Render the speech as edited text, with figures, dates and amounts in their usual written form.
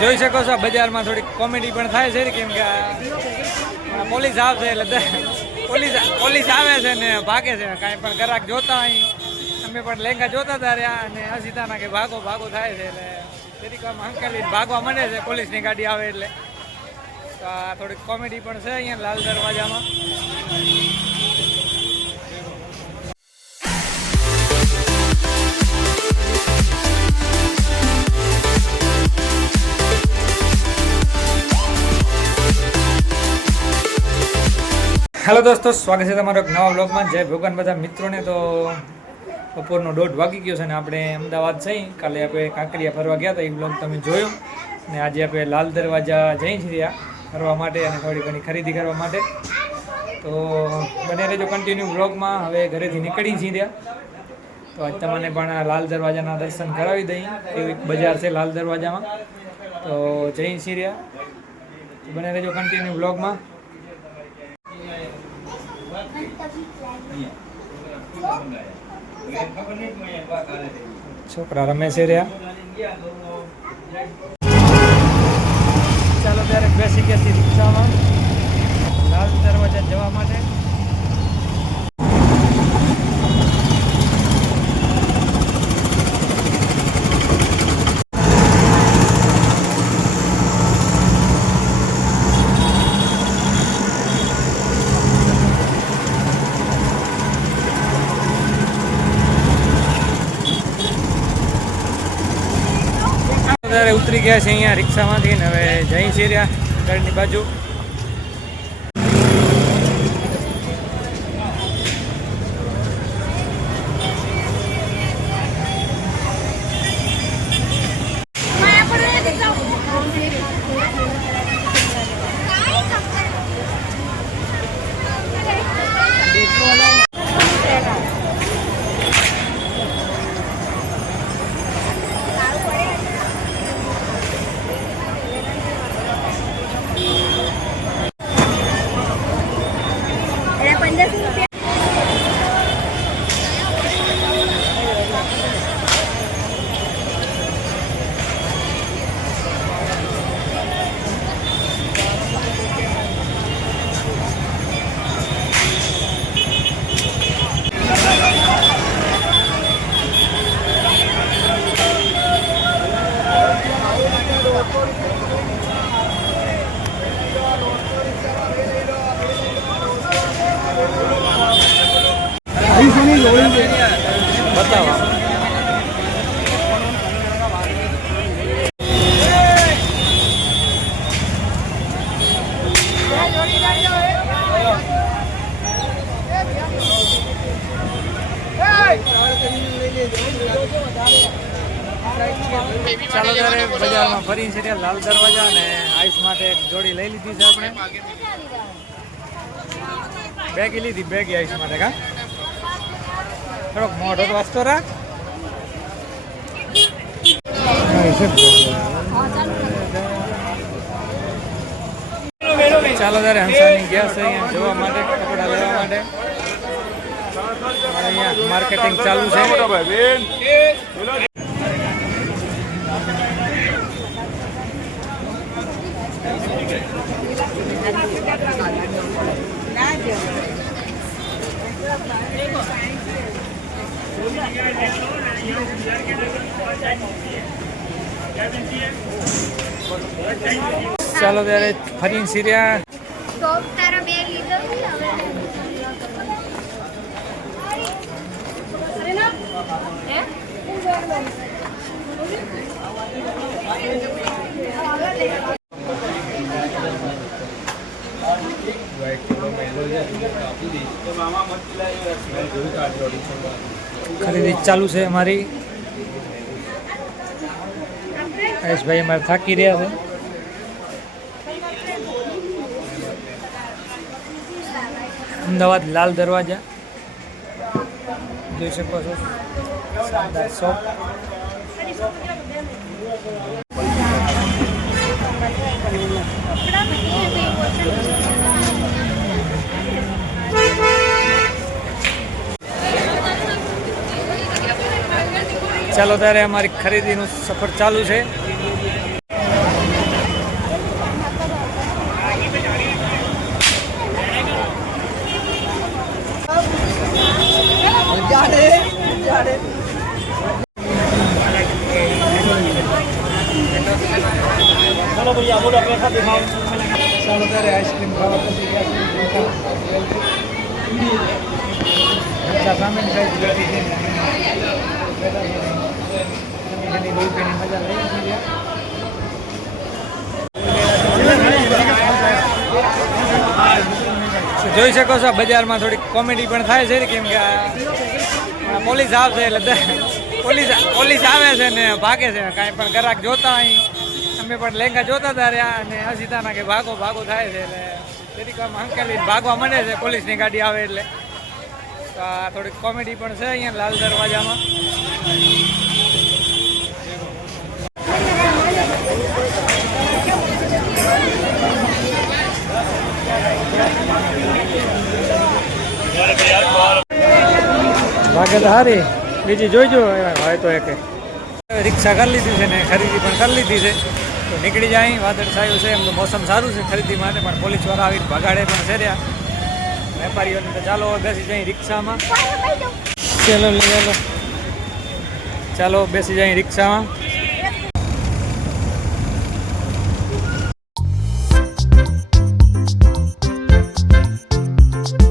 જોઈ શકો છો બજારમાં થોડીક કોમેડી પણ થાય છે કેમ કે પોલીસ આવશે એટલે પોલીસ આવે છે ને ભાગે છે કાંઈ પણ ગ્રાહક જોતા અહીં અમે પણ લહેંગા જોતા હતા રહ્યા અને અસીતાના કે ભાગો થાય છે એટલે તરીકામાં હંકેલીને ભાગવા માંડે છે પોલીસની ગાડી આવે એટલે તો આ થોડીક કોમેડી પણ છે અહીંયા લાલ દરવાજામાં. હેલો દોસ્તો, સ્વાગત છે તમારો એક નવા બ્લોગમાં. જય ભગવાન બધા મિત્રોને. તો બપોરનો 1:30 વાગી ગયો છે અને આપણે અમદાવાદ જઈ કાલે આપણે કાંકરિયા ફરવા ગયા હતા, એ બ્લોગ તમે જોયો. અને આજે આપણે લાલ દરવાજા જઈ છીએ ફરવા માટે અને થોડી ઘણી ખરીદી કરવા માટે. તો બને રહેજો કન્ટિન્યુ બ્લોગમાં. હવે ઘરેથી નીકળી છીએ તો આજ તમને પણ લાલ દરવાજાના દર્શન કરાવી દઈ. એવું એક બજાર છે લાલ દરવાજામાં, તો જઈ છીએ. બને રહેજો કન્ટિન્યુ બ્લોગમાં. છોકરા રમે છે રહ્યા. ચાલો ત્યારે બેસી ગયા રિક્ષામાં લાલ દરવાજા જવા માટે. ઉતરી ગયા છે અહીંયા રિક્ષામાંથી ને હવે જઈ છીએ રહ્યા ઘરની બાજુ. બતાવો ચાલો ત્યારે બજારમાં ફરી છે લાલ દરવાજા અને આઈસ માટે એક જોડી લઈ લીધી છે આપણે. બેગી લીધી, બેગી આઈસ માટે. કા થોડોક મોઢો તો વાંચતો રાખ. ચાલો ત્યારે હંસાની ગયા છે અહીંયા જોવા માટે, કપડા લેવા માટે. અહીંયા માર્કેટિંગ ચાલુ છે. ચાલો ત્યારે ફરીને સિરિયા. ખરીદી ચાલુ છે અમારી. ભાઈ અમારે થાકી રહ્યા છે. અમદાવાદ લાલ દરવાજા જોઈ શકો છો. શાનદાર શોપ. ચાલો ત્યારે અમારી ખરીદીનું સફર ચાલુ છે. બોલો ભૈયા બોલો પ્રસાદી ખાવ ચાલો ત્યારે આઈસ્ક્રીમ ખાવા પછી ગયા સામે સાઈઝ બેઠી છે મજા લઈ જોઈ શકો છો બજારમાં થોડીક કોમેડી પણ થાય છે કેમ કે પોલીસ આવશે એટલે પોલીસ આવે છે ને ભાગે છે કાંઈ પણ ગ્રાહક જોતા અહીં અમે પણ લહેંગા જોતા હતા રહ્યા અને અસીતાના કે ભાગો થાય છે એટલે તેથી આમ હંકેલી ભાગવા માંડે છે પોલીસની ગાડી આવે એટલે તો આ થોડીક કોમેડી પણ છે અહીંયા લાલ દરવાજામાં ભાગે તો હારી બીજી જોઈજો હોય તો એક રિક્ષા કરી લીધી છે ને ખરીદી પણ કરી લીધી છે તો નીકળી જાય વાદળ છાયું છે એમ તો મોસમ સારું છે ખરીદી માટે પણ પોલીસવાળા આવીને ભગાડે પણ છે રહ્યા વેપારીઓને તો ચાલો બેસી જાય રિક્ષામાં ચાલો બેસી જાય રિક્ષામાં